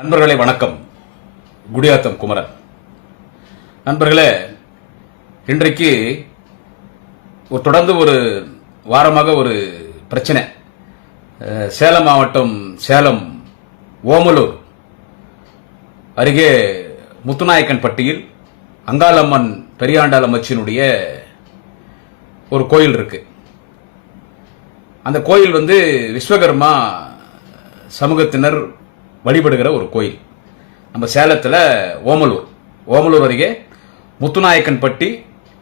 நண்பர்களே வணக்கம். குடியாத்தம் குமரன். நண்பர்களே, இன்றைக்கு தொடர்ந்து ஒரு வாரமாக ஒரு பிரச்சனை. சேலம் மாவட்டம் சேலம் ஓமலூர் அருகே முத்துநாயக்கன்பட்டியில் அங்காளம்மன் பெரியாண்டாள் அம்மச்சியினுடைய ஒரு கோயில் இருக்கு. அந்த கோயில் விஸ்வகர்மா சமூகத்தினர் வழிபடுகிற ஒரு கோயில். நம்ம சேலத்தில் ஓமலூர் அருகே முத்துநாயக்கன்பட்டி.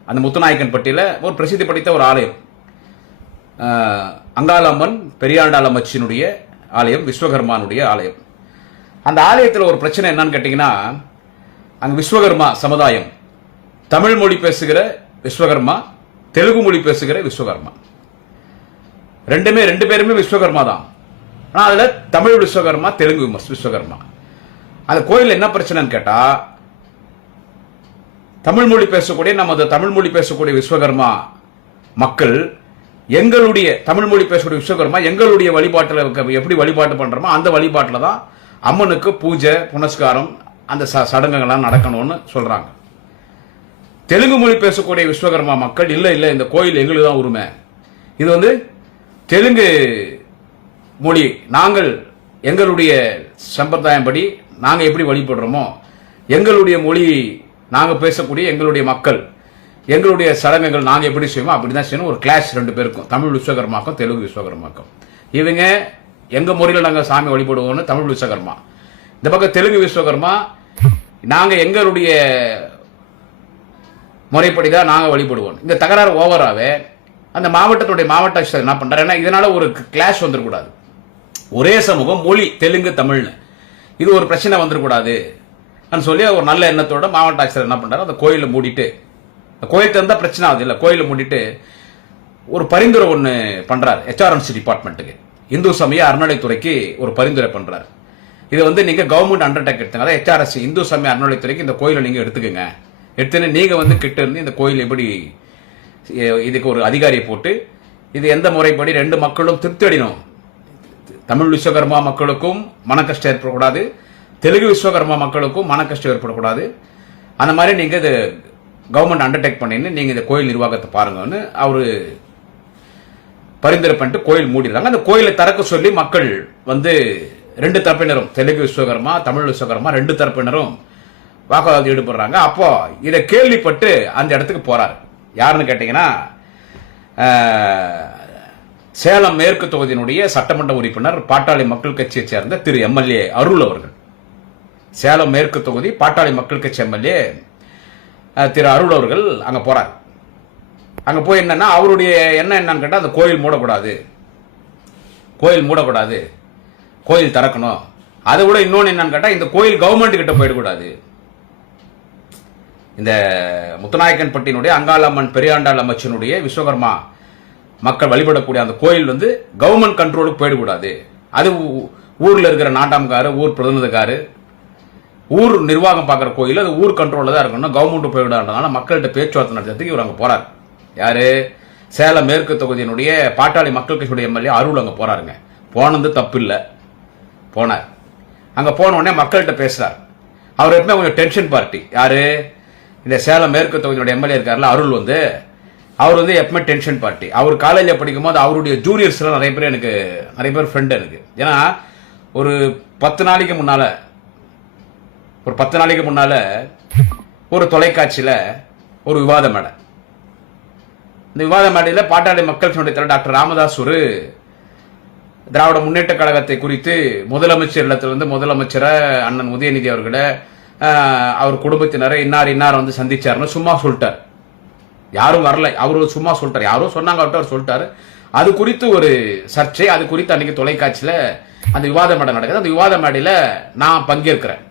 அந்த முத்துநாயக்கன்பட்டியில் ஒரு பிரசித்தி படைத்த ஒரு ஆலயம், அங்காளம்மன் பெரியாண்டாள் அம்மச்சியினுடைய ஆலயம், விஸ்வகர்மானுடைய ஆலயம். அந்த ஆலயத்தில் ஒரு பிரச்சனை என்னன்னு கேட்டீங்கன்னா, அங்கே விஸ்வகர்மா சமுதாயம், தமிழ் மொழி பேசுகிற விஸ்வகர்மா, தெலுங்கு மொழி பேசுகிற விஸ்வகர்மா, ரெண்டு பேருமே விஸ்வகர்மா தான். ஆனால் அதில் தமிழ் விஸ்வகர்மா, தெலுங்கு விஸ்வகர்மா. அந்த கோயில் என்ன பிரச்சனைன்னு கேட்டா, தமிழ் மொழி பேசக்கூடிய தமிழ் மொழி பேசக்கூடிய விஸ்வகர்மா மக்கள் எங்களுடைய தமிழ் மொழி பேசக்கூடிய விஸ்வகர்மா எங்களுடைய வழிபாட்டில் எப்படி வழிபாட்டு பண்றோமோ அந்த வழிபாட்டில் தான் அம்மனுக்கு பூஜை புனஸ்காரம் அந்த சடங்குகள்லாம் நடக்கணும்னு சொல்றாங்க. தெலுங்கு மொழி பேசக்கூடிய விஸ்வகர்மா மக்கள் இல்லை இந்த கோயில் எங்களுக்கு தான் உரிமை, இது தெலுங்கு மொழி, நாங்கள் எங்களுடைய சம்பிரதாயம் படி நாங்கள் எப்படி வழிபடுறோமோ எங்களுடைய மொழி, நாங்கள் பேசக்கூடிய எங்களுடைய மக்கள் எங்களுடைய சடங்குகள் நாங்கள் எப்படி செய்வோமோ அப்படிதான் செய்யணும். ஒரு கிளாஸ் ரெண்டு பேருக்கும், தமிழ் விஸ்வகர்மாக்கும் தெலுங்கு விஸ்வகர்மாக்கும். இவங்க எங்க முறையில் நாங்கள் சாமி வழிபடுவோம்னு தமிழ் விஸ்வகர்மா, இந்த பக்கம் தெலுங்கு விஸ்வகர்மா நாங்கள் எங்களுடைய முறைப்படி தான் நாங்கள் வழிபடுவோம். இந்த தகராறு ஓவராகவே அந்த மாவட்டத்துடைய மாவட்ட ஆட்சியர் என்ன பண்றாரு, ஏன்னா இதனால ஒரு கிளாஷ் வந்துடக்கூடாது, ஒரே சமூகம் மொழி தெலுங்கு தமிழ்னு இது ஒரு பிரச்சனை வந்துடக்கூடாது சொல்லி ஒரு நல்ல எண்ணத்தோட மாவட்ட ஆட்சியர் என்ன பண்றாரு, அந்த கோயிலை மூடிட்டு, கோயில் திறந்தா பிரச்சனை ஆகுது இல்லை, கோயிலை மூடிட்டு ஒரு பரிந்துரை ஒன்று பண்றாரு HRMC டிபார்ட்மெண்ட்டுக்கு, இந்து சமய அறநிலைத்துறைக்கு ஒரு பரிந்துரை பண்றாரு. இது நீங்க கவர்மெண்ட் அண்டர்டேக் எடுத்துங்க, அதாவது HRSC இந்து சமய அறநிலைத்துறைக்கு இந்த கோயிலை நீங்க எடுத்துக்கங்க, எடுத்துன்னு நீங்க கிட்ட இருந்து இந்த கோயில் எப்படி இதுக்கு ஒரு அதிகாரியை போட்டு இது எந்த முறைப்படி ரெண்டு மக்களும் திருப்தி அடையணும், தமிழ் விஸ்வகர்மா மக்களுக்கும் மன கஷ்டம் ஏற்படக்கூடாது, தெலுங்கு விஸ்வகர்மா மக்களுக்கும் மன கஷ்டம் ஏற்படக்கூடாது, அந்த மாதிரி நீங்க இது கவர்மெண்ட் அண்டர்டேக் பண்ணின்னு நீங்க இந்த கோயில் நிர்வாகத்தை பாருங்கன்னு அவரு பரிந்துரை பண்ணிட்டு கோயில் மூடிடுறாங்க. அந்த கோயிலை திறக்க சொல்லி மக்கள் ரெண்டு தரப்பினரும், தெலுங்கு விஸ்வகர்மா தமிழ் விஸ்வகர்மா ரெண்டு தரப்பினரும் வாக்குவாதத்தில் ஈடுபடுறாங்க. அப்போ இதை கேள்விப்பட்டு அந்த இடத்துக்கு போறாரு. யாருன்னு கேட்டீங்கன்னா, சேலம் மேற்கு தொகுதியினுடைய சட்டமன்ற உறுப்பினர் பாட்டாளி மக்கள் கட்சியை சேர்ந்த திரு MLA அருள் அவர்கள். சேலம் மேற்கு தொகுதி பாட்டாளி மக்கள் கட்சி MLA திரு அருள் அவர்கள் அங்க போறார். அங்க போய் என்னன்னா, அவருடைய என்னன்னு கேட்டா, அந்த கோயில் மூடக்கூடாது, கோயில் திறக்கணும். அதை விட இன்னொன்னு என்னன்னு கேட்டா, இந்த கோயில் கவர்மெண்ட் கிட்ட போயிடக்கூடாது, இந்த முத்துநாயக்கன்பட்டியினுடைய அங்காளம்மன் பெரியாண்டாள் அம்மச்சியினுடைய விஸ்வகர்மா மக்கள் வழிபடக்கூடிய அந்த கோயில் கவர்மெண்ட் கண்ட்ரோலுக்கு போயிடக்கூடாது, அது ஊர்ல இருக்கிற நாட்டாம்காரு, ஊர் பிரதிநிதிக்காரு, ஊர் நிர்வாகம் பார்க்குற கோயில், அது ஊர் கண்ட்ரோல்ல தான் இருக்கணும், கவர்மெண்ட் போய்விடாதனால மக்கள்கிட்ட பேச்சுவார்த்தை நடத்துறதுக்கு இவர் அங்கே போறாரு. யாரு? சேலம் மேற்கு தொகுதியினுடைய பாட்டாளி மக்கள் கட்சியுடைய MLA அருள் அங்கே போறாருங்க. போனது தப்பு இல்லை, போனார். அங்கே போன உடனே மக்கள்கிட்ட பேசுறாரு. அவர் எப்பவுமே கொஞ்சம் டென்ஷன் பார்ட்டி. யாரு? இந்த சேலம் மேற்கு தொகுதியுடைய MLA இருக்காருல்ல அருள், அவர் எப்பவுமே டென்ஷன் பார்ட்டி. அவர் காலேஜில் படிக்கும்போது அவருடைய ஜூனியர்ஸ் எல்லாம் நிறைய பேர் ஃப்ரெண்ட் எனக்கு. ஏன்னா ஒரு 10 நாளைக்கு முன்னால ஒரு தொலைக்காட்சியில ஒரு விவாத மேடை, இந்த விவாத மேடையில் பாட்டாளி மக்கள் தலைவர் டாக்டர் ராமதாஸ் ஒரு திராவிட முன்னேற்ற கழகத்தை குறித்து முதலமைச்சர் இடத்துல முதலமைச்சரை அண்ணன் உதயநிதி அவர்களை அவர் குடும்பத்தினரை இன்னார் சந்திச்சாருன்னு சும்மா சொல்லிட்டார். யாரும் வரல, அவரு சும்மா சொல்லிட்டார், யாரும் சொன்னாங்க அவர் சொல்லிட்டாரு. அது குறித்து ஒரு சர்ச்சை, அது குறித்து அன்னைக்கு தொலைக்காட்சியில அந்த விவாத மேடை நடக்குது. அந்த விவாத மேடையில நான் பங்கேற்கிறேன்,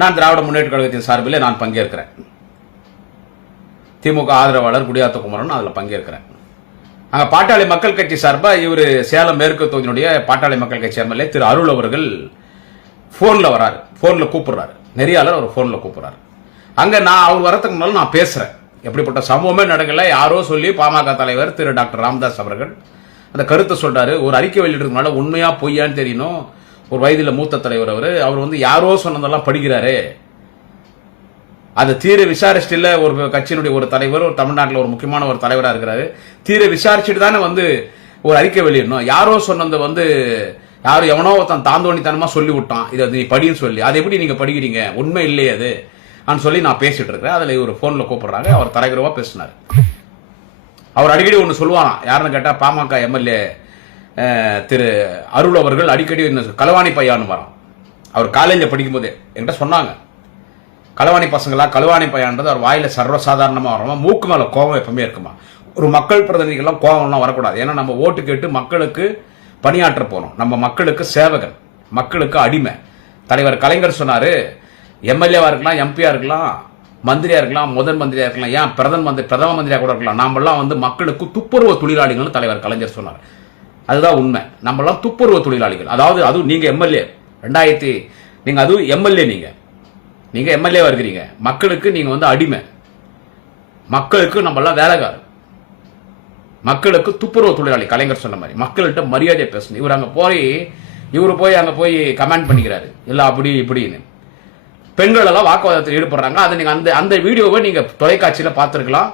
நான் திராவிட முன்னேற்ற கழகத்தின் சார்பில் நான் பங்கேற்கிறேன், திமுக ஆதரவாளர் குடியாத்த குமரன் அதில் பங்கேற்கிறேன். அங்க பாட்டாளி மக்கள் கட்சி சார்பா இவர் சேலம் மேற்கு தொகுதியினுடைய பாட்டாளி மக்கள் கட்சி MLA திரு அருள் அவர்கள் போன்ல வராரு, போன்ல கூப்பிடுறாரு, நெறியாளர் அவர் போன்ல கூப்பிடுறாரு. அங்க நான் அவர் வரதுக்கு முன்னால நான் பேசுறேன், எப்படிப்பட்ட சம்பவமே நடக்கல, யாரோ சொல்லி பாமக தலைவர் திரு டாக்டர் ராமதாஸ் அவர்கள் அந்த கருத்தை சொல்றாரு. ஒரு அறிக்கை வெளியிட்டு உண்மையா பொய்யான்னு தெரியணும், ஒரு வயதில் மூத்த தலைவர் அவர் வந்து யாரோ சொன்னதெல்லாம் படிக்கிறாரு. அதை தீர விசாரிச்சுட்டு இல்ல, ஒரு கட்சியினுடைய ஒரு தலைவர், ஒரு தமிழ்நாட்டில் ஒரு முக்கியமான ஒரு தலைவராக இருக்கிறாரு, தீர விசாரிச்சுட்டு தானே வந்து ஒரு அறிக்கை வெளியிடணும். யாரோ சொன்னது வந்து யாரும் எவனோ ஒருத்தன் தாந்தோணித்தனமா சொல்லி விட்டான், இதை நீ படின்னு சொல்லி, அதை எப்படி நீங்க படிக்கிறீங்க, உண்மை இல்லையே அது சொல்லி நான் பேசிட்டு இருக்கிறேன். அதுல ஒரு போன்ல கூப்பிடுறாங்க, அவர் தலைவரவா பேசினார். அவர் அடிக்கடி ஒன்று சொல்லுவாராம், யாருன்னு கேட்டா பாமக எம்எல்ஏ திரு அருள் அவர்கள் அடிக்கடி களவாணி பையான்னு வரான். அவர் காலேஜில் படிக்கும் போதே என்கிட்ட சொன்னாங்க, களவாணி பசங்களா களவாணி பையன்றது அவர் வாயில சர்வசாதாரணமா வருமா, மூக்கு மேல கோபம் எப்பவுமே இருக்குமா. ஒரு மக்கள் பிரதிநிதிகள்லாம் கோபம்லாம் வரக்கூடாது. ஏன்னா நம்ம ஓட்டு கேட்டு மக்களுக்கு பணியாற்ற போறோம், நம்ம மக்களுக்கு சேவகன், மக்களுக்கு அடிமை. தலைவர் கலைஞர் சொன்னாரு, எம்எல்ஏவா இருக்கலாம், எம்பியா இருக்கலாம், மந்திரியா இருக்கலாம், முதன் மந்திரியா இருக்கலாம், ஏன் பிரதம மந்திரியா கூட இருக்கலாம், நாமெல்லாம் வந்து மக்களுக்கு துப்புரவு தொழிலாளிகள் தலைவர் கலைஞர் சொன்னார். அதுதான் உண்மை. நம்மளாம் துப்புரவு தொழிலாளிகள். அதாவது அது நீங்க எம்எல்ஏ 2000 நீங்க அது எம்எல்ஏ, நீங்க எம்எல்ஏவா இருக்கிறீங்க, மக்களுக்கு நீங்க வந்து அடிமை, மக்களுக்கு நம்மளாம் வேலைக்காரர், மக்களுக்கு துப்புரவு தொழிலாளி. கலைஞர் சொன்ன மாதிரி மக்கள்கிட்ட மரியாதையை பேசணும். இவரு போய் அங்க போய் கமெண்ட் பண்ணிக்கிறாரு, இல்ல அப்படி இப்படின்னு. பெண்கள் எல்லாம் வாக்குவாதத்தில் ஈடுபடுறாங்க. அதை நீங்க அந்த வீடியோவை நீங்க தொலைக்காட்சியில பார்த்திருக்கலாம்.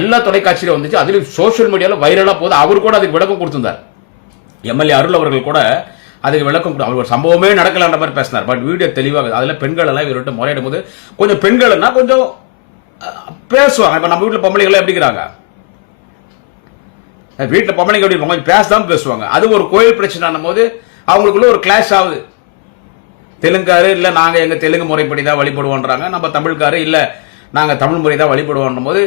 எல்லா தொலைக்காட்சியில வந்துச்சு, அதுலயும் சோசியல் மீடியால வைரலா போகுது. அவர் கூட அதுக்கு விளக்கம் கொடுத்திருந்தார். எம்எல்ஏ அருள் அவர்கள் கூட அதுக்கு விளக்கம் கொடு, அவர் ஒரு சம்பவமே நடக்கலன்ற மாதிரி பேசினார். பட் வீடியோ தெளிவாக, அதுல பெண்கள் எல்லாம் இவர்கிட்ட முறையிடும் போது கொஞ்சம் பெண்கள்னா கொஞ்சம் பேசுவாங்க. இப்ப நம்ம வீட்டுல பொம்பளைகள் எப்படிங்கிறாங்க, வீட்டுல பொம்பளைங்க எப்படி கொஞ்சம் பேசதான் பேசுவாங்க. அது ஒரு கோயில் பிரச்சனை போது அவங்களுக்குள்ள ஒரு கிளாஷ் ஆகுது. தெலுங்காரு இல்ல நாங்க எங்க தெலுங்கு முறைப்படி தான் வழிபடுவோன்றாங்க, நம்ம தமிழ்காரு இல்ல நாங்க தமிழ் முறை தான் வழிபடுவோம் போது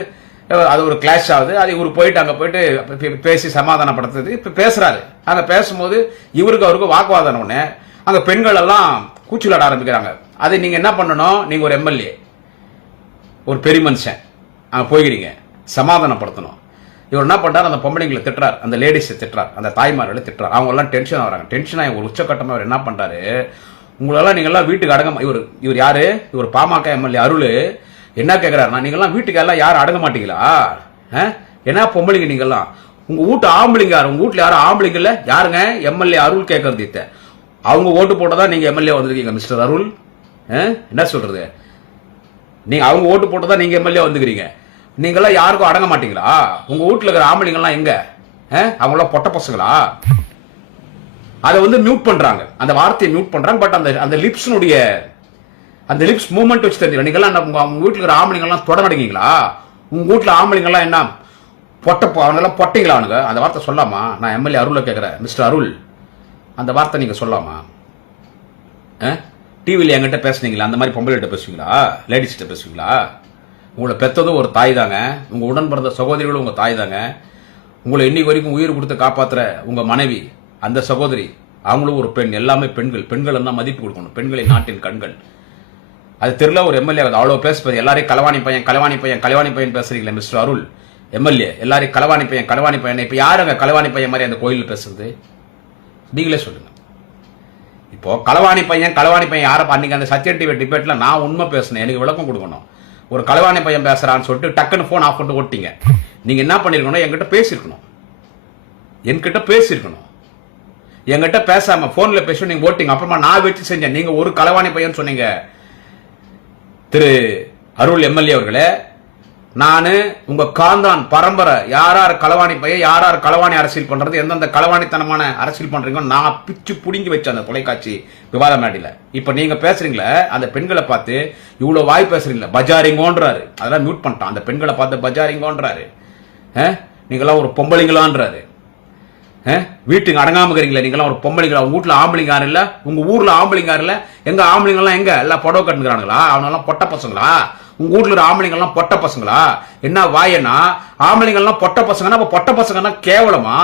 அது ஒரு கிளாஷ் ஆகுது. அது இவரு போயிட்டு அங்க போயிட்டு பேசி சமாதானப்படுத்துறது இப்ப பேசுறாரு. அங்க பேசும்போது இவருக்கு அவருக்கு வாக்குவாதம் உடனே அங்க பெண்கள் எல்லாம் கூச்சலாட ஆரம்பிக்கிறாங்க. அதை நீங்க என்ன பண்ணணும், நீங்க ஒரு எம்எல்ஏ, ஒரு பெரிய மனுஷன், அங்க போய்கிறீங்க, சமாதானப்படுத்தணும். இவர் என்ன பண்றாரு, அந்த பொம்பளைங்களை திட்டுறாரு, அந்த லேடிஸை திட்டுறாரு, அந்த தாய்மார்களை திட்டுறாரு. அவங்க எல்லாம் டென்ஷன் ஆகிறாங்க. டென்ஷன் ஆகி ஒரு உச்சக்கட்டமா அவர் என்ன பண்றாரு, உங்களெல்லாம் நீங்க எல்லாம் வீட்டுக்கு அடங்க, இவர் யாரு, இவர் பாமக எம்எல்ஏ அருள் என்ன கேட்கிறாரு, நீங்க எல்லாம் வீட்டுக்கு எல்லாம் யாரும் அடங்க மாட்டீங்களா, என்ன பொம்பளைங்க நீங்க எல்லாம், உங்க வீட்டு ஆம்பளைங்க யாரு, உங்க வீட்டுல யாரும் ஆம்பளைங்க இல்ல, யாருங்க எம்எல்ஏ அருள் கேட்கறது, அவங்க ஓட்டு போட்டதான் நீங்க எம்எல்ஏ வந்திருக்கீங்க மிஸ்டர் அருள், என்ன சொல்றது, நீங்க அவங்க ஓட்டு போட்டதான் நீங்க எம்எல்ஏ வந்துக்கிறீங்க, நீங்க எல்லாம் யாருக்கும் அடங்க மாட்டீங்களா, உங்க வீட்டுல இருக்கிற ஆம்பளைங்க எல்லாம் எங்க, அவங்க எல்லாம் பொட்ட பசங்களா. அதை வந்து மியூட் பண்றாங்க, அந்த வார்த்தையை மியூட் பண்றாங்க. பட் அந்த லிப்ஸ்னுடைய அந்த லிப்ஸ் மூவ்மெண்ட் வச்சு தெரிஞ்சிடும். நீங்க எல்லாம் உங்க வீட்டுல இருக்கிற ஆம்பளைங்க எல்லாம் தொட நடக்கீங்களா, உங்க வீட்டுல ஆம்பளைங்க எல்லாம் என்ன அவனெல்லாம் பொட்டைங்களா அவனுங்க, அந்த வார்த்தை சொல்லாமா. நான் எம்எல்ஏ அருளை கேட்கிறேன், மிஸ்டர் அருள் அந்த வார்த்தை நீங்க சொல்லாமா. டிவியில் என்கிட்ட பேசுனீங்களா, அந்த மாதிரி பொம்பளை கிட்ட பேசுவீங்களா, லேடிஸ் கிட்ட பேசுவீங்களா. உங்களை பெற்றதும் ஒரு தாய் தாங்க, உங்க உடன் பிறந்த சகோதரிகளும் உங்க தாய் தாங்க, உங்களை இன்னைக்கு வரைக்கும் உயிர் கொடுத்து காப்பாத்துற உங்க மனைவி, அந்த சகோதரி, அவங்களும் ஒரு பெண், எல்லாமே பெண்கள். பெண்கள் தான் மதிப்பு கொடுக்கணும், பெண்களை நாட்டின் கண்கள். அது தெரியல ஒரு எம்எல்ஏ அவ்வளவு பேசுறது, எல்லாரையும் களவாணி பையன் களவாணி பையன் களவாணி பையன் பேசுறீங்களே மிஸ்டர் அருள் எம்எல்ஏ, எல்லாரையும் களவாணி பையன் களவாணி பையன். இப்ப யாருங்க களவாணி பையன் மாதிரி அந்த கோயிலில் பேசுறது, நீங்களே சொல்லுங்க. இப்போ களவாணி பையன் யாரை அன்னைக்கு அந்த சத்யா டிவி டிபேட்ல நான் உண்மை பேசினேன், எனக்கு விளக்கம் கொடுக்கணும். ஒரு களவாணி பையன் பேசுறான்னு சொல்லிட்டு டக்குன்னு போன் ஆஃப் பண்ணிட்டு ஓட்டிங்க. நீங்க என்ன பண்ணிருக்கணும், என்கிட்ட பேசிருக்கணும், என்கிட்ட பேசாம போன்ல பேச நீங்க ஓட்டிங்க. அப்புறமா நான் வச்சு செஞ்சேன், நீங்க ஒரு களவாணி பையன் சொன்னீங்க. திரு அருள் எம்எல்ஏ அவர்களே, நானு உங்க காந்தான் பரம்பரை, யார் களவாணி பையன், யார் களவாணி அரசியல் பண்றது, எந்தெந்த களவாணித்தனமான அரசியல் பண்றீங்க நான் பிச்சு புடிங்கி வச்ச அந்த தொலைக்காட்சி விவாத மேடையில. இப்ப நீங்க பேசுறீங்களே அந்த பெண்களை பார்த்து இவ்வளவு வாய் பேசுறீங்களா, பஜாரிங்கோன்றாரு, அதெல்லாம் மியூட் பண்ணிட்டான். அந்த பெண்களை பார்த்து பஜாரிங்கோன்றாரு, நீங்களாம் ஒரு பொம்பளைங்களான்றாரு. வீட்டுக்கு அடங்காம இருக்கிறீங்களா, நீங்களாம் ஒரு பொம்பளைங்களா, உங்க வீட்டுல ஆம்பளைங்க யாரும் இல்ல, உங்க ஊர்ல ஆம்பளைங்க யாரும் இல்ல, எங்க ஆம்பளைங்க எல்லாம் எங்க எல்லாம் புடவை கட்டுக்கிறானுங்களா, அவங்க எல்லாம் பொட்ட பசங்களா, உங்க வீட்டுல இருக்கிற ஆம்பளைங்க எல்லாம் பொட்ட பசங்களா. என்ன வாயனா, ஆம்பளைங்க எல்லாம் பொட்ட பசங்கன்னா அப்ப பொட்ட பசங்கன்னா கேவலமா.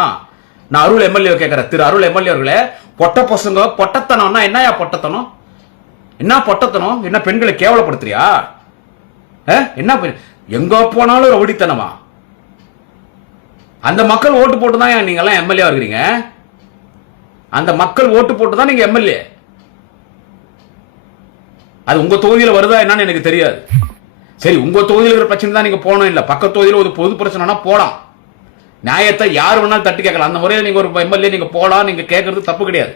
நான் அருள் எம்எல்ஏ கேட்கிறேன், திரு அருள் எம்எல்ஏ அவர்களே, பொட்ட பசங்க பொட்டத்தனம்னா என்னையா பொட்டத்தனம், என்ன பொட்டத்தனம், என்ன பெண்களை கேவலப்படுத்துறியா, என்ன எங்க போனாலும் ரவுடித்தனமா. அந்த மக்கள் ஓட்டு போட்டு தான் நீங்க எல்லாம் எம்எல்ஏ இருக்கிறீங்க, அந்த மக்கள் ஓட்டு போட்டு தான் நீங்க எம்எல்ஏ. அது உங்க தொகுதியில வருதா என்னன்னு எனக்கு தெரியாது. சரி, உங்க தொகுதியில் இருக்கிற பிரச்சனை தான் நீங்க போனோம், இல்ல பக்க தொகுதியில ஒரு பொது பிரச்சனைனா போலாம், நியாயத்தை யார் வேணாலும் தட்டி கேட்கலாம். அந்த முறையில் நீங்க ஒரு எம்எல்ஏ நீங்க போலாம், நீங்க கேட்கறது தப்பு கிடையாது.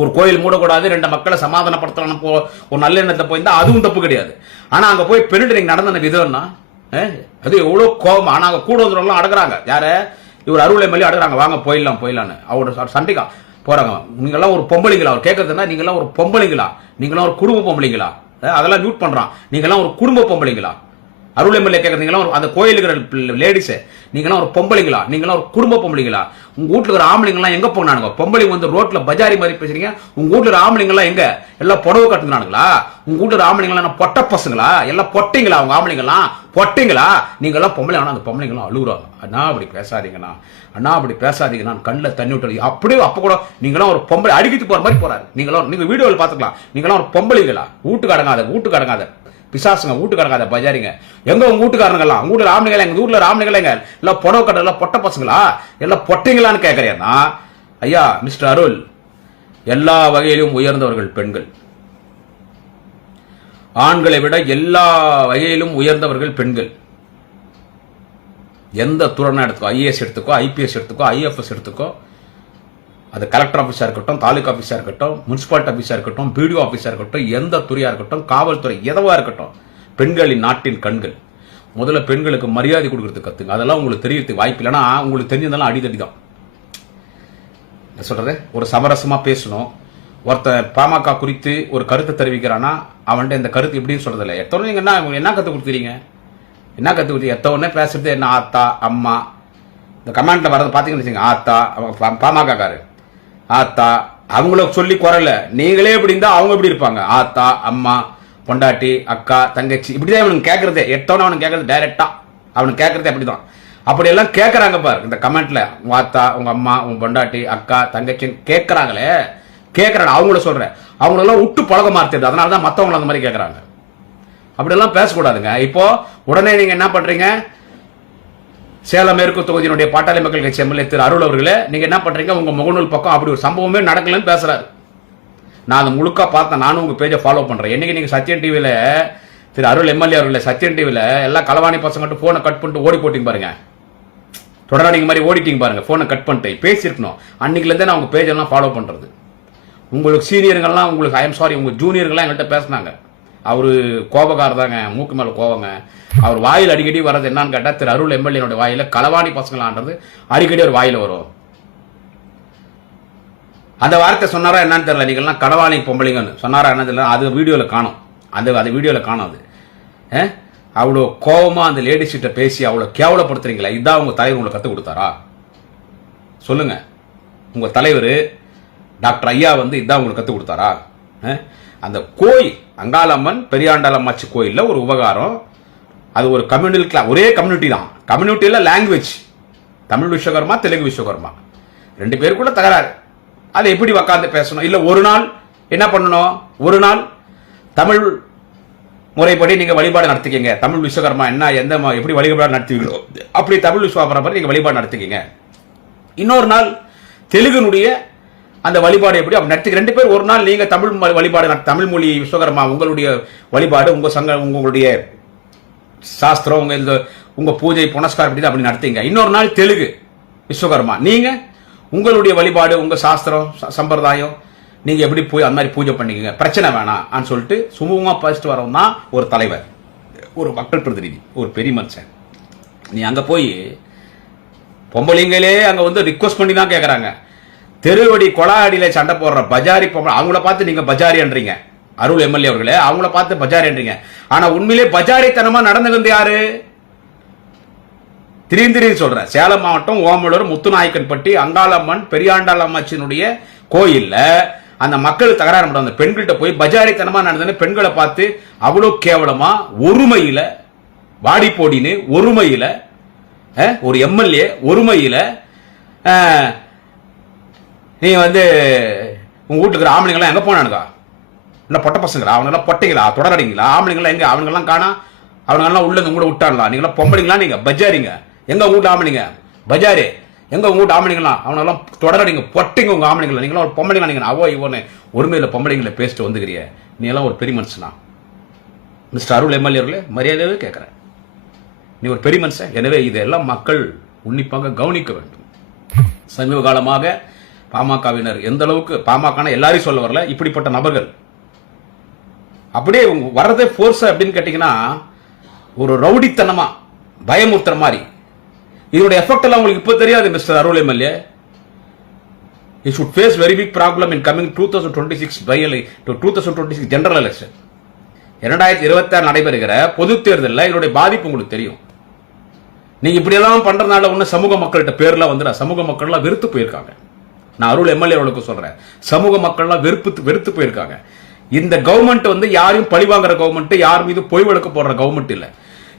ஒரு கோயில் மூடக்கூடாது, 2 மக்களை சமாதானப்படுத்தலாம் ஒரு நல்ல எண்ணத்தை போயிருந்தா அதுவும் தப்பு கிடையாது. ஆனா அங்க போய் பெண்ணிட்டு நீங்க நடந்த விதம்னா அது எவ்வளவு கோபம். ஆனா அங்க கூட வந்துடலாம் அடக்குறாங்க. யார இவர் அருள் எம்எல்ஏ அடக்குறாங்க, வாங்க போயிடலான்னு அவரோட சண்டைக்கா போறாங்க. நீங்கெல்லாம் ஒரு பொம்பளைங்களா? அவர் கேட்கறதுன்னா நீங்கெல்லாம் ஒரு பொம்பளைங்களா? நீங்களாம் ஒரு குடும்ப பொம்பளைங்களா? அதெல்லாம் மியூட் பண்றான். நீங்கெல்லாம் ஒரு குடும்ப பொம்பளைங்களா? அருள் எம்எல்ஏ கேட்கறீங்களா? அந்த கோயிலுக்கு லேடிஸ் நீங்களாம் ஒரு பொம்பளைங்களா? நீங்களாம் ஒரு குடும்ப பொம்பளைங்களா? உங்க வீட்டுல இருக்கிற ஆம்பளைங்கலாம் எங்க போனானுங்க? பொம்பளைங்க வந்து ரோட்ல பஜாரி மாதிரி பேசுறீங்க. உங்க வீட்டுல இருக்கிற ஆம்பளைங்கலாம் எங்க? எல்லாம் புடவை கட்டுனானுங்களா? உங்க வீட்டுல இருக்கிற ஆம்பளைங்கலாம் பொட்ட பசங்களா? எல்லாம் பொட்டைங்களா? உங்க ஆம்பளைங்கலாம் பொட்டைங்களா? நீங்க எல்லாம் பொம்பளை. ஆனா அந்த பொம்பளைங்கலாம் அழுகுறாங்க. அண்ணா அப்படி பேசாதீங்கண்ணா, அண்ணா அப்படி பேசாதீங்கண்ணா, கண்ணில் தண்ணி விட்டு அப்படியே. அப்ப கூட நீங்களாம் ஒரு பொம்பளை அடிக்கிட்டு போற மாதிரி போறாரு. நீங்க வீடியோவில் பாத்துக்கலாம். நீங்களாம் ஒரு பொம்பளைங்களா? வீட்டுக்கு அடங்காத பிசாசுங்க, வீட்டுக்கு அடங்காத பஜாரிங்க. எங்க உங்க வீட்டுக்காரங்களா? உங்க வீட்டுல ஆம்பளைங்களா? எங்க வீட்டுல ஆம்பளைங்களா? எல்லாம் புடவை கட்ட எல்லாம் பொட்ட பசங்களா? எல்லாம் பொட்டைங்களான்னு கேட்கறேன்னா, ஐயா மிஸ்டர் அருள், எல்லா வகையிலும் உயர்ந்தவர்கள் பெண்கள். ஆண்களை விட எல்லா வகையிலும் உயர்ந்தவர்கள் பெண்கள். எந்த துறைனா எடுத்துக்கோ, ஐஏஎஸ் எடுத்துக்கோ, ஐபிஎஸ் எடுத்துக்கோ, ஐஎஃப்எஸ் எடுத்துக்கோ, அது கலெக்டர் ஆஃபீஸா இருக்கட்டும், தாலுகா ஆஃபீஸா இருக்கட்டும், முனிசிபாலிட்டி ஆஃபீஸா இருக்கட்டும், பிடிஓ ஆஃபீஸா இருக்கட்டும், எந்த துறையா இருக்கட்டும், காவல்துறை எதுவா இருக்கட்டும், பெண்களின் நாட்டின் கண்கள். முதல்ல பெண்களுக்கு மரியாதை கொடுக்கறதுக்கு கத்துங்க. அதெல்லாம் உங்களுக்கு தெரியறதுக்கு வாய்ப்பு இல்லைன்னா உங்களுக்கு தெரிஞ்சதெல்லாம் அடிதடி தான். என்ன சொல்றது? ஒரு சமரசமா பேசணும். ஒருத்தன் பாமக குறித்து ஒரு கருத்தை தெரிவிக்கிறான்னா அவன்கிட்ட இந்த கருத்து எப்படின்னு சொல்றது இல்லை. எத்தனை நீங்க என்ன கத்து கொடுத்துறீங்க? என்ன கத்து கொடுத்தீங்க? எத்தவொடனே பேசுறது என்ன ஆத்தா அம்மா. இந்த கமெண்ட்ல வர்றது பாத்தீங்கன்னு வச்சுங்க, ஆத்தா பாமக காரு ஆத்தா, அவங்களுக்கு சொல்லி குறல. நீங்களே எப்படி இருந்தா அவங்க எப்படி இருப்பாங்க? ஆத்தா அம்மா பொண்டாட்டி அக்கா தங்கச்சி இப்படிதான் அவனுக்கு கேட்கறதே. எட்டவன அவனுக்கு கேட்கறது டைரக்டா அவனுக்கு கேட்கறதே அப்படிதான். அப்படி எல்லாம் கேட்கறாங்க பாரு இந்த கமெண்ட்ல. உங்க ஆத்தா, உங்க அம்மா, உங்க பொண்டாட்டி அக்கா தங்கச்சி கேட்கறாங்களே, கேட்கறாங்க. அவங்கள சொல்றேன், அவங்களெல்லாம் விட்டு பழக மாறுது. அதனாலதான் மத்தவங்களை அந்த மாதிரி கேட்கறாங்க. அப்படி எல்லாம் பேசக்கூடாதுங்க. இப்போ உடனே நீங்க என்ன பண்றீங்க? சேலம் மேற்கு தொகுதியினுடைய பாட்டாளி மக்கள் கட்சி எம்எல்ஏ திரு அருள் அவர்களே, நீங்க என்ன பண்றீங்க? உங்க முகநூல் பக்கம் அப்படி ஒரு சம்பவமே நடக்கலன்னு பேசுறாரு. நான் அதை முழுக்க பார்த்தேன். நானும் உங்க பேஜை ஃபாலோ பண்றேன். என்னைக்கு நீங்க சத்யன் டிவில திரு அருள் எம்எல்ஏ அவர்களே, சத்யன் டிவில எல்லாம் களவாணி பசங்க போனை கட் பண்ணிட்டு ஓடி போட்டீங்க பாருங்க. தொடராடிங்க மாதிரி ஓடிட்டீங்க பாருங்க. போனை கட் பண்ணிட்டு பேசியிருக்கணும். அன்னைக்குல இருந்தே நான் உங்க பேஜ் எல்லாம் ஃபாலோ பண்றது. உங்களுக்கு சீனியர்கள்லாம், உங்களுக்கு ஐ எம் சாரி, உங்க ஜூனியர்கள்லாம் எங்கள்கிட்ட பேசினாங்க. அவரு கோபக்கார தாங்க, மூக்கு மேல கோபங்க. அவர் வாயில் அடிக்கடி வர்றது என்னன்னு கேட்டா, திரு அருள் எம்எல்ஏ வாயில களவாணி பசங்களான்றது அடிக்கடி ஒரு வாயில வரும். அந்த வார்த்தை சொன்னாரா என்னன்னு தெரியல. நீங்கள்லாம் களவாணி பொம்பளைங்கன்னு சொன்னாரா என்ன தெரியல. அது வீடியோல காணும். அந்த வீடியோல காணும். அது அவ்வளோ கோபமா அந்த லேடிஸ் கிட்ட பேசி அவ்வளோ கேவலப்படுத்துறீங்களா? இதான் உங்க தலைவர் உங்களுக்கு கற்றுக் கொடுத்தாரா? சொல்லுங்க. உங்க தலைவர் டாக்டர் ஐயா வந்து இதான் உங்களுக்கு கற்றுக் கொடுத்தாரா? அந்த கோயில் அங்காளம்மன் பெரியாண்டாளம்மாச்சி கோயில்ல ஒரு உபகாரம். அது ஒரு கம்யூனிட்டி, ஒரே கம்யூனிட்டி தான். கம்யூனிட்டியில லாங்குவேஜ் தமிழ் விஸ்வகர்மா, தெலுங்கு விஸ்வகர்மா 2 பேருக்குள்ள தகராறு. அதை எப்படி உட்கார்ந்து பேசணும்? இல்ல ஒரு நாள் என்ன பண்ணணும்? ஒரு நாள் தமிழ் முறைப்படி நீங்க வழிபாடு நடத்திக்கீங்க. தமிழ் விஸ்வகர்மா என்ன எந்த எப்படி வழிபாடு நடத்துவீங்களோ அப்படி தமிழ் விஸ்வகர்மா நீங்க வழிபாடு நடத்திக்கீங்க. இன்னொரு நாள் தெலுங்குனுடைய அந்த வழிபாடு எப்படி அப்படி நடத்தி 2 பேர் ஒரு நாள் நீங்க தமிழ் வழிபாடு, தமிழ் மொழி விஸ்வகர்மா உங்களுடைய வழிபாடு, உங்க சங்கம், உங்களுடைய சாஸ்திரம், உங்க பூஜை புனஸ்காரம் அப்படி நடத்தீங்க. இன்னொரு நாள் தெலுங்கு விஸ்வகர்மா நீங்க உங்களுடைய வழிபாடு, உங்க சாஸ்திரம் சம்பிரதாயம் நீங்க எப்படி போய் அந்த மாதிரி பூஜை பண்ணிக்கங்க, பிரச்சனை வேணாம் சொல்லிட்டு சுமூகமா பேசிட்டு வரவும் தான் ஒரு தலைவர், ஒரு மக்கள் பிரதிநிதி, ஒரு பெரிய மனுஷன். நீ அங்க போய் பொம்பளைங்களே அங்க வந்து ரிக்வஸ்ட் பண்ணி தான் கேட்கறாங்க. தெருவடி கொலாடியில சண்டை போடுற பஜாரி பொம்பளை, அவங்கள பார்த்து நீங்க பஜாரின்றீங்க. அருள் எம்எல்ஏ அவர்களே, அவங்கள பார்த்து பஜாரின்றீங்க. ஆனா உண்மையிலே பஜாரித்தனமா நடந்தது யாரு? திடீர்னு சொல்றேன். சேலம் மாவட்டம் ஓமலூர் முத்துநாயக்கன்பட்டி அங்காளம்மன் பெரியாண்டாளம்மாச்சினுடைய கோயில்ல அந்த மக்கள் தகராறு பண்ண அந்த பெண்கள்கிட்ட போய் பஜாரித்தனமா நடந்தது பெண்களை பார்த்து அவ்வளவு கேவலமா ஒருமையில வாடி போடின்னு ஒருமையில ஒரு எம்எல்ஏ ஒருமையில நீ வந்து உங்க வீட்டுக்கு ஆம்பளைங்களாம் எங்க போனானுங்க? இல்ல பொட்ட பசங்களா? அவங்க எல்லாம் பொட்டைங்களா? தொடரடிங்களா? ஆம்பளைங்களா எங்க? அவங்க எல்லாம் காணா. அவங்க எல்லாம் உள்ள உங்களை விட்டாங்களா? நீங்க எல்லாம் பொம்பளைங்களா? நீங்க பஜாரிங்க. எங்க உங்க வீட்டு ஆம்பளைங்க? பஜாரி. எங்க உங்க வீட்டு ஆம்பளைங்களா? அவங்க எல்லாம் தொடரடிங்க, பொட்டைங்க உங்க ஆம்பளைங்களா? நீங்களும் ஒரு பொம்பளைங்களா? நீங்க அவோ இவனு ஒருமையில பொம்பளைங்களை பேசிட்டு வந்துக்கிறிய. நீ எல்லாம் ஒரு பெரிய மனுஷனா? மிஸ்டர் அருள் எம்எல்ஏ அவர்களே, மரியாதையாவே கேட்கிறேன். நீ ஒரு பெரிய மனுஷன். எனவே இதெல்லாம் மக்கள் உன்னிப்பாக கவனிக்க வேண்டும். சமீப காலமாக பாமகவினர் எந்த அளவுக்கு பாமக எல்லாரையும் சொல்ல வரல, இப்படிப்பட்ட நபர்கள் அப்படியே வர்றதே போர்ஸ் அப்படின்னு கேட்டீங்கன்னா ஒரு ரவுடித்தனமா பயமுறுத்துற மாதிரி. இதோட எஃபெக்ட் எல்லாம் உங்களுக்கு இப்ப தெரியாது mister Arul MLA. You should face very big problem in coming 2026 to 2026 general election. 2026 நடைபெறுகிற பொது தேர்தலில் இதனுடைய பாதிப்பு உங்களுக்கு தெரியும். நீங்க இப்படி எல்லாம் பண்றதுனால ஒண்ணு சமூக மக்கள்கிட்ட பேர்ல வந்து சமூக மக்கள்லாம் வெறுத்து போயிருக்காங்க. நான் அருள் எம்எல்ஏ சொல்றேன், சமூக மக்கள்லாம் வெறுத்து போயிருக்காங்க. இந்த கவர்மெண்ட் வந்து யாரையும் பழிவாங்குற கவர்மெண்ட், யார் மீது பொய் வழக்கு போடுற கவர்மெண்ட் இல்ல.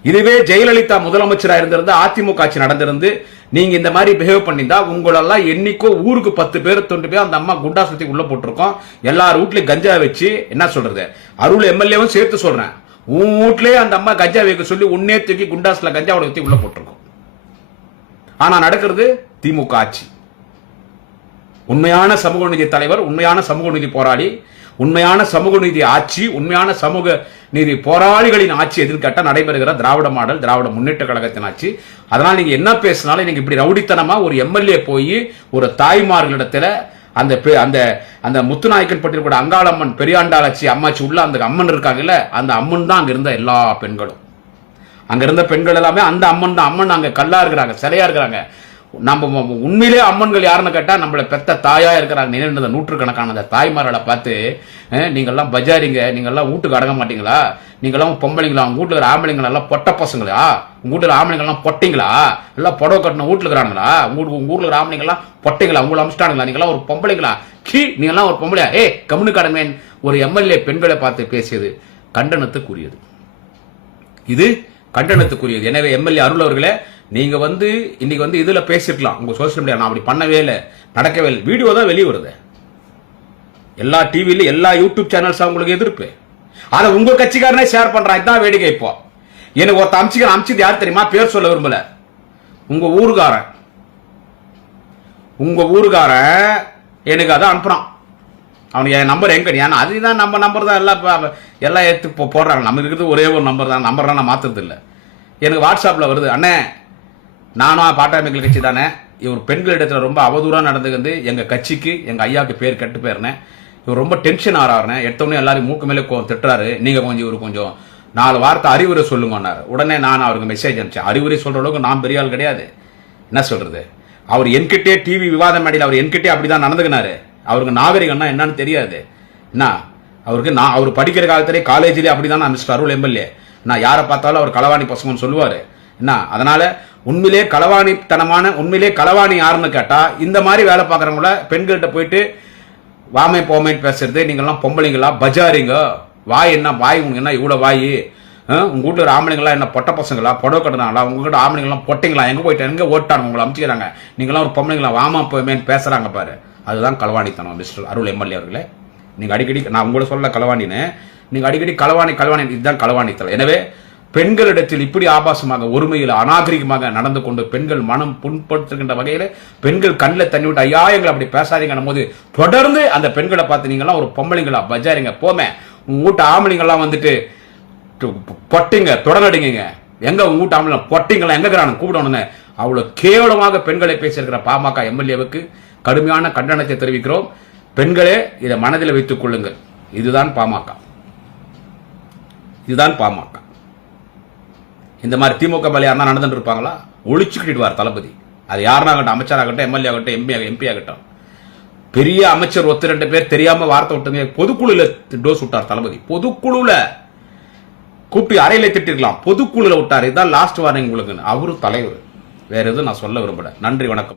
இதுவே ஜெயலலிதா முதலமைச்சராக இருந்திருந்து அதிமுக ஆட்சி நடந்திருந்து நீங்க இந்த மாதிரி பிஹேவ் பண்ணிருந்தா உங்களெல்லாம் என்னைக்கோ ஊருக்கு 10 பேர் 20 பேர் அந்த அம்மா குண்டா சுத்தி உள்ள போட்டிருக்கோம். எல்லார் வீட்லயும் கஞ்சா வச்சு என்ன சொல்றது, அருள் எம்எல்ஏவும் சேர்த்து சொல்றேன், உன் வீட்லயே அந்த அம்மா கஞ்சா வைக்க சொல்லி உன்னே தூக்கி குண்டாஸ்ல கஞ்சாவோட ஊத்தி உள்ள போட்டிருக்கோம். ஆனா நடக்கிறது திமுக ஆட்சி. உண்மையான சமூக நீதி தலைவர், உண்மையான சமூக நீதி போராளி, உண்மையான சமூக நீதி ஆட்சி, உண்மையான சமூக நீதி போராளிகளின் ஆட்சி எதுன்னு கேட்டா நடைபெறுகிற திராவிட மாடல், திராவிட முன்னேற்ற கழகத்தின் ஆட்சி. அதனால நீங்க என்ன பேசினாலும் நீங்க இப்படி ரவுடித்தனமா ஒரு எம்எல்ஏ போய் ஒரு தாய்மார்களிடத்துல அந்த அந்த அந்த முத்துநாயக்கன் பட்டியல் கூட அங்காளம்மன் பெரியாண்டாளாச்சி அம்மாச்சி உள்ள அந்த அம்மன் இருக்காங்கல்ல, அந்த அம்மன் தான் அங்க இருந்த எல்லா பெண்களும். அங்க இருந்த பெண்கள் எல்லாமே அந்த அம்மன் தான். அம்மன் அங்க கல்லா இருக்கிறாங்க, சிலையா இருக்கிறாங்க. நம்ம உண்மையிலே அம்மன்கள் யாருன்னு கேட்டா நம்மளை பெத்த தாயா இருக்கிறாங்க. நினைந்த நூற்றுக்கணக்கான அந்த தாய்மார்களை பார்த்து நீங்கெல்லாம் பஜாரிங்க, நீங்கெல்லாம் வீட்டுக்கு அடங்க மாட்டீங்களா, நீங்கெல்லாம் பொம்பளைங்களா, உங்க வீட்டுல இருக்கிற ஆம்பளைங்களா எல்லாம் பொட்ட பசங்களா, உங்க வீட்டுல ஆம்பளைங்க எல்லாம் பொட்டிங்களா, எல்லாம் புடவை கட்டின வீட்டுல இருக்கிறாங்களா, உங்க ஊர்ல இருக்கிற ஆம்பளைங்க எல்லாம் பொட்டைங்களா, உங்களை அமிச்சிட்டானுங்களா, நீங்கெல்லாம் ஒரு பொம்பளைங்களா, நீங்கெல்லாம் ஒரு பொம்பளையா, கம்முனுக்காரமேன் ஒரு எம்எல்ஏ பெண்களை பார்த்து பேசியது கண்டனத்துக்குரியது. இது கண்டனத்துக்குரியது. எனவே எம்எல்ஏ அருள் அவர்களே, நீங்க வந்து இன்னைக்கு வந்து இதுல பேசிருக்கலாம் உங்க சோசியல் மீடியா, நான் அப்படி பண்ணவே இல்லை, நடக்கவே இல்லை, வீடியோ தான் வெளியே வருது, எல்லா டிவில எல்லா யூடியூப் சேனல்ஸ் உங்களுக்கு எதிர்ப்பு. அதை உங்க கட்சிக்காரனே ஷேர் பண்றான். இதுதான் வேடிக்கை. இப்போ எனக்கு ஒருத்த அமிச்சது யார் தெரியுமா, பேர் சொல்ல விரும்பல, உங்க ஊருக்காரன் எனக்கு அதான் அனுப்புறான். அவனுக்கு என் நம்பர் எங்க, ஏன்னா அதுதான் நம்ம நம்பர் தான் எல்லாம் எடுத்து போடுறாங்க. நம்ம இருக்கிறது ஒரே ஒரு நம்பர் தான், நம்பர் தான் நான் மாத்துறது இல்லை. எனக்கு வாட்ஸ்அப்ல வருது, அண்ணே நானும் பாட்டாளிகள் கட்சி தானே, இவர் பெண்களிடத்துல ரொம்ப அவதூறா நடந்துக்கிறது, எங்க கட்சிக்கு எங்க ஐயாவுக்கு பேர் கெட்டு போயிருந்தேன், இவர் ரொம்ப டென்ஷன் ஆறாருன்னு எடுத்தோடனே எல்லாரும் மூக்கு மேலே திட்டுறாரு, நீங்க கொஞ்சம் இவரு கொஞ்சம் 4 வார்த்தை அறிவுரை சொல்லுங்கன்னாரு. உடனே நான் அவருக்கு மெசேஜ் அனுப்பிச்சேன், அறிவுரை சொல்ற அளவுக்கு நான் பெரிய ஆள் கிடையாது, என்ன சொல்றது, அவர் என்கிட்டே டிவி விவாத மேடையில் அவர் என்கிட்டே அப்படிதான் நடந்துக்கினாரு, அவருக்கு நாகரிகம்னா என்னன்னு தெரியாது. என்ன அவருக்கு நான் அவர் படிக்கிற காலத்திலே காலேஜிலே அப்படிதான் மிஸ்டர் அருள் எம்எல்ஏ, நான் யாரை பார்த்தாலும் அவர் களவாணி பசங்கன்னு சொல்லுவாரு. என்ன அதனால உண்மையிலே களவாணி யாருன்னு கேட்டா இந்த மாதிரி வேலை பார்க்கறவங்கள பெண்கள்கிட்ட போயிட்டு வாமை போமைன்னு பேசுறது, நீங்கெல்லாம் பொம்பளைங்களா, பஜாரிங்க, வாய் என்ன வாய், உங்க என்ன இவ்வளவு வாய், உங்க வீட்டுல ஆம்பளைங்களா என்ன பொட்ட பசங்களா, புடவை கட்டுனாங்களா, உங்ககிட்ட ஆம்பளைங்களாம் பொட்டைங்களா, எங்க போயிட்டு எங்க ஓட்டாங்க, உங்களை அமைச்சுக்கிறாங்க, நீங்களாம் ஒரு பொம்பளைங்களா வாமா போமேன்னு பேசுறாங்க பாரு, அதுதான் களவாணித்தனம் மிஸ்டர் அருள் எம்எல்ஏ அவர்களே. நீங்க அடிக்கடி, நான் உங்களை சொல்ல களவாணின்னு, நீங்க அடிக்கடி களவாணி இதுதான் களவாணித்தனம். எனவே பெண்களிடத்தில் இப்படி ஆபாசமாக ஒருமையில் அநாகரிகமாக நடந்து கொண்டு பெண்கள் மனம் புண்படுத்துகின்ற வகையில் பெண்கள் கண்ணில் தண்ணி விட்டு ஐயா எங்களை அப்படி பேசாதீங்கன்னும் போது தொடர்ந்து அந்த பெண்களை பார்த்து நீங்களாம் ஒரு பொம்பளைங்களா, பஜாரிங்க போமே, உங்க வீட்டு ஆம்பளைங்கெல்லாம் வந்துட்டு பொட்டிங்க தொடர்நடிங்க, எங்க உங்க வீட்டு ஆம்பளை பொட்டிங்கெல்லாம் எங்க இருக்கிறாங்க கூப்பிடணும்னு அவ்வளவு கேவலமாக பெண்களை பேசியிருக்கிற பாமக எம்எல்ஏவுக்கு கடுமையான கண்டனத்தை தெரிவிக்கிறோம். பெண்களே இதை மனதில் வைத்துக் கொள்ளுங்கள். இதுதான் பாமக. இந்த மாதிரி திமுக மேல யாருன்னா நடந்துட்டு இருப்பாங்களா, ஒழிச்சு கட்டிடுவார் தளபதி. அது யாருனாகட்டும், அமைச்சராகட்டும், எம்எல்ஏ ஆகட்டும், எம்பி ஆகட்டும், பெரிய அமைச்சர் 1-2 பேர் தெரியாம வார்த்தை விட்டுங்க, பொதுக்குழுல டோஸ் விட்டார் தளபதி. பொதுக்குழுல கூப்பிட்டு அறையில திட்டிருக்கலாம், பொதுக்குழுல விட்டார். இதுதான் லாஸ்ட் வார்னிங் உங்களுக்கு. அவரு தலைவர், வேற எதுவும் நான் சொல்ல விரும்பல. நன்றி, வணக்கம்.